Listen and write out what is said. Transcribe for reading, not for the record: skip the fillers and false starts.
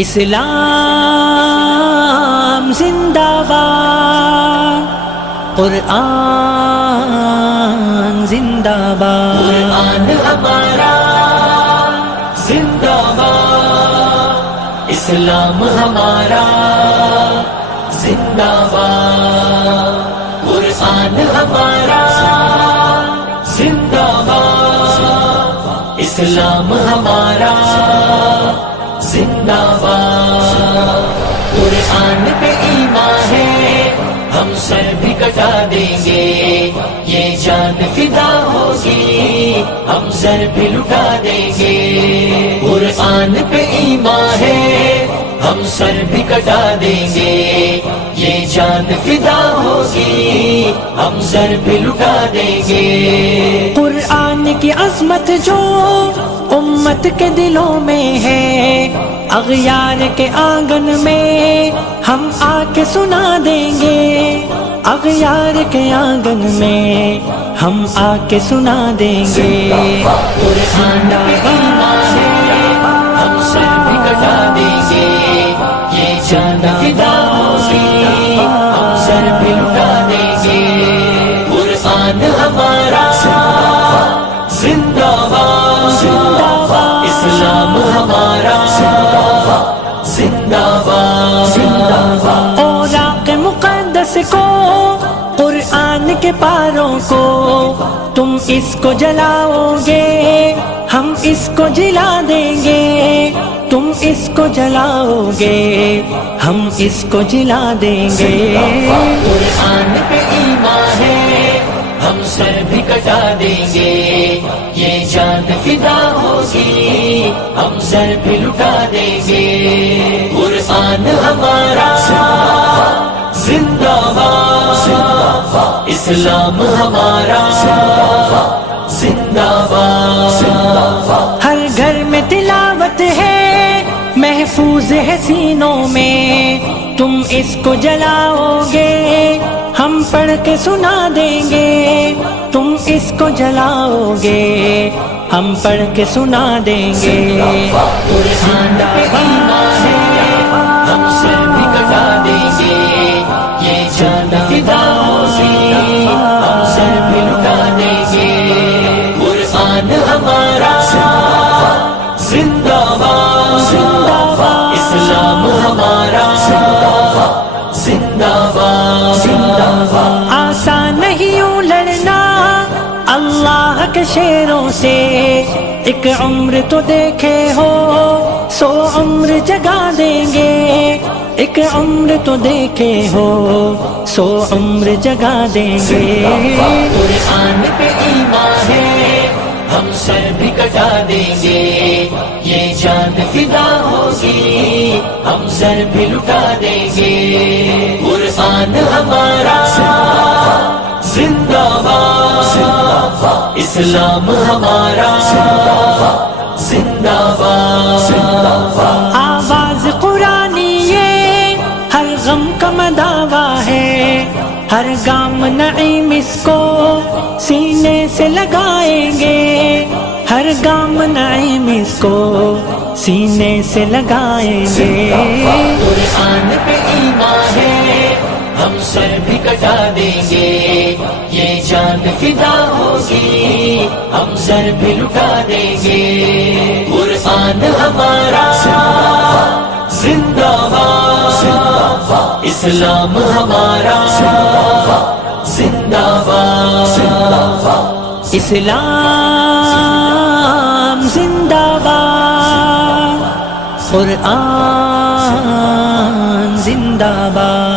اسلام زندہ باد، قرآن زندہ باد، قرآن ہمارا زندہ باد، اسلام ہمارا زندہ باد، قرآن ہمارا زندہ باد، اسلام ہمارا زندہ باد، قرآن پہ ایمان ہے ہم سر بھی کٹا دیں گے، یہ جان فدا ہوگی ہم سر بھی لٹا دیں گے، قرآن پہ ایمان ہے ہم سر بھی کٹا دیں گے، یہ جان فدا ہوگی ہم سر بھی لٹا دیں گے، قرآن کی عظمت جو امت کے دلوں میں ہے، اغیار کے آنگن میں ہم آ کے سنا دیں گے، اغیار کے آنگن میں ہم آ کے سنا دیں گے، قرآن پہ ایمان ہے ہم سر بھی کٹا دیں گے، یہ جان فدا ہوگی ہم سر بھی لٹا دیں گے، قرآن ہمارا زندہ باد، اسلام ہمارا زندہ باد، اوراق مقدس کو، قرآن کے پاروں کو، تم اس کو جلاؤ گے ہم اس کو جلا دیں گے، تم اس کو جلاؤ گے ہم اس کو جلا دیں گے، قرآن پہ ایمان ہے ہم سر بھی کٹا دیں گے، یہ جان فدا ہوگی ہم سر بھی لٹا دیں گے، قرآن ہمارا زندہ باد، اسلام ہمارا زندہ باد، ہر گھر میں تلاوت ہے محفوظ ہے سینوں میں، تم اس کو جلاؤ گے ہم پڑھ کے سنا دیں گے، تم اس کو جلاؤ گے ہم پڑھ کے سنا دیں گے، قرآن پہ ایمان ہے ہم سر بھی کٹا دیں گے، یہ جان فدا ہوگی ہم سر بھی لٹا دیں گے، قرآن ہمارا زندہ باد، اسلام ہمارا زندہ باد، آسان نہیں یوں لڑنا اللہ کے شیروں سے، ایک عمر تو دیکھے ہو 100 عمر جگا دیں گے، ایک عمر تو دیکھے ہو 100 عمر جگا دیں گے، قرآن پہ ایمان ہے ہم سر بھی کٹا دیں گے، یہ جان فدا ہوگی ہم سر بھی لٹا دیں گے، قرآن ہمارا زندہ باد، اسلام ہمارا زندہ باد، آواز قرآنی یہ ہر غم کا مداوا ہے، ہر گام نعیم اس کو سینے سے لگائیں گے، ہر گام نعیم اس کو سینے سے لگائیں گے، قرآن پہ ایمان ہے ہم سر بھی کٹا دیں گے، یہ جان فدا ہوگی ہم سر بھی لٹا دیں گے، قرآن ہمارا زندہ باد، اسلام ہمارا زندہ باد، اسلام زندہ باد، قرآن زندہ باد۔